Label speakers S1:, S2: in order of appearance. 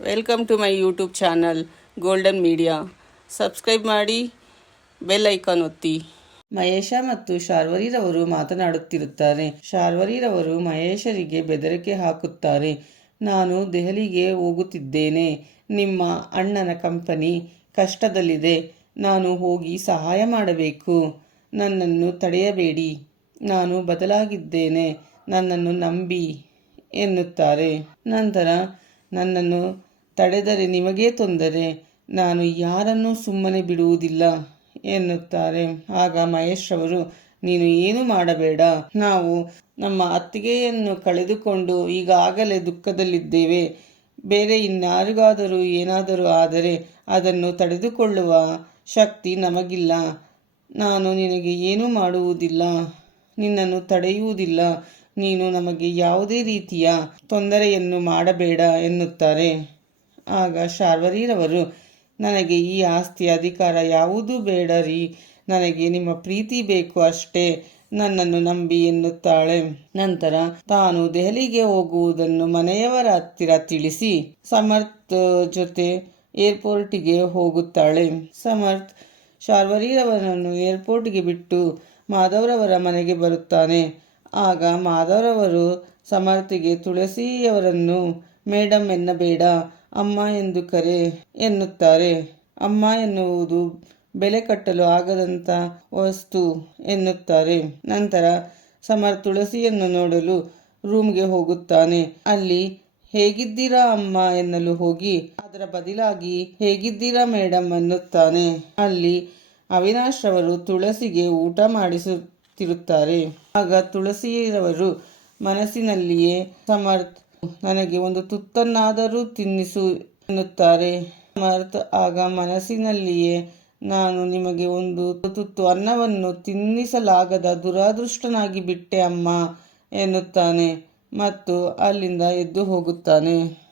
S1: Welcome to my YouTube channel golden media subscribe ಮಾಡಿ bell icon ಒತ್ತಿ. ಮಹೇಶ ಮತ್ತು ಶಾರ್ವರಿರವರು ಮಾತನಾಡುತ್ತಿರುತ್ತಾರೆ. ಶಾರ್ವರಿರವರು ಮಹೇಶರಿಗೆ ಬೆದರಿಕೆ ಹಾಕುತ್ತಾರೆ. ನಾನು ದೆಹಲಿಗೆ ಹೋಗುತ್ತಿದ್ದೇನೆ. ನಿಮ್ಮ ಅಣ್ಣನ ಕಂಪನಿ ಕಷ್ಟದಲ್ಲಿದೆ. ನಾನು ಹೋಗಿ ಸಹಾಯ ಮಾಡಬೇಕು. ನನ್ನನ್ನು ತಡೆಯಬೇಡಿ. ನಾನು ಬದಲಾಗಿದ್ದೇನೆ. ನನ್ನನ್ನು ನಂಬಿ ಎನ್ನುತ್ತಾರೆ. ನಂತರ ನನ್ನನ್ನು ತಡೆದರೆ ನಿಮಗೇ ತೊಂದರೆ. ನಾನು ಯಾರನ್ನೂ ಸುಮ್ಮನೆ ಬಿಡುವುದಿಲ್ಲ ಎನ್ನುತ್ತಾರೆ. ಆಗ ಮಹೇಶ್ ಅವರು, ನೀನು ಏನು ಮಾಡಬೇಡ. ನಾವು ನಮ್ಮ ಅತ್ತಿಗೆಯನ್ನು ಕಳೆದುಕೊಂಡು ಈಗಾಗಲೇ ದುಃಖದಲ್ಲಿದ್ದೇವೆ. ಬೇರೆ ಇನ್ಯಾರಿಗಾದರೂ ಏನಾದರೂ ಆದರೆ ಅದನ್ನು ತಡೆದುಕೊಳ್ಳುವ ಶಕ್ತಿ ನಮಗಿಲ್ಲ. ನಾನು ನಿನಗೆ ಏನೂ ಮಾಡುವುದಿಲ್ಲ. ನಿನ್ನನ್ನು ತಡೆಯುವುದಿಲ್ಲ. ನೀನು ನಮಗೆ ಯಾವುದೇ ರೀತಿಯ ತೊಂದರೆಯನ್ನು ಮಾಡಬೇಡ ಎನ್ನುತ್ತಾರೆ. ಆಗ ಶಾರ್ವರೀರವರು, ನನಗೆ ಈ ಆಸ್ತಿ ಅಧಿಕಾರ ಯಾವುದೂ ಬೇಡ ರೀ ನನಗೆ ನಿಮ್ಮ ಪ್ರೀತಿ ಬೇಕು ಅಷ್ಟೇ, ನನ್ನನ್ನು ನಂಬಿ ಎನ್ನುತ್ತಾಳೆ. ನಂತರ ತಾನು ದೆಹಲಿಗೆ ಹೋಗುವುದನ್ನು ಮನೆಯವರ ಹತ್ತಿರ ತಿಳಿಸಿ ಸಮರ್ಥ್ ಜೊತೆ ಏರ್ಪೋರ್ಟಿಗೆ ಹೋಗುತ್ತಾಳೆ. ಸಮರ್ಥ್ ಶಾರ್ವರಿರವರನ್ನು ಏರ್ಪೋರ್ಟ್ಗೆ ಬಿಟ್ಟು ಮಾಧವರವರ ಮನೆಗೆ ಬರುತ್ತಾನೆ. ಆಗ ಮಾಧವರವರು ಸಮರ್ಥಿಗೆ ತುಳಸಿಯವರನ್ನು ಮೇಡಮ್ ಎನ್ನಬೇಡ ಅಮ್ಮ ಎಂದು ಕರೆ ಎನ್ನುತ್ತಾರೆ. ಅಮ್ಮ ಎನ್ನುವುದು ಬೆಲೆ ಕಟ್ಟಲು ಆಗದಂತ ವಸ್ತು ಎನ್ನುತ್ತಾರೆ. ನಂತರ ಸಮರ್ ತುಳಸಿಯನ್ನು ನೋಡಲು ರೂಮ್ಗೆ ಹೋಗುತ್ತಾನೆ. ಅಲ್ಲಿ, ಹೇಗಿದ್ದೀರಾ ಅಮ್ಮ? ಎನ್ನಲು ಹೋಗಿ, ಅದರ ಬದಲಾಗಿ ಹೇಗಿದ್ದೀರಾ ಮೇಡಮ್ ಅನ್ನುತ್ತಾನೆ. ಅಲ್ಲಿ ಅವಿನಾಶ್ ರವರು ತುಳಸಿಗೆ ಊಟ ಮಾಡಿಸುತ್ತಿರುತ್ತಾರೆ. ಆಗ ತುಳಸಿಯವರು ಮನಸ್ಸಿನಲ್ಲಿಯೇ ಸಮರ್ಥ್ ನನಗೆ ಒಂದು ತುತ್ತನ್ನಾದರೂ ತಿನ್ನಿಸು ಎನ್ನುತ್ತಾರೆ. ಸಮರ್ಥ್ ಆಗ ಮನಸ್ಸಿನಲ್ಲಿಯೇ ನಾನು ನಿಮಗೆ ಒಂದು ತುತ್ತು ಅನ್ನವನ್ನು ತಿನ್ನಿಸಲಾಗದ ದುರಾದೃಷ್ಟನಾಗಿ ಬಿಟ್ಟೆ ಅಮ್ಮ ಎನ್ನುತ್ತಾನೆ ಮತ್ತು ಅಲ್ಲಿಂದ ಎದ್ದು ಹೋಗುತ್ತಾನೆ.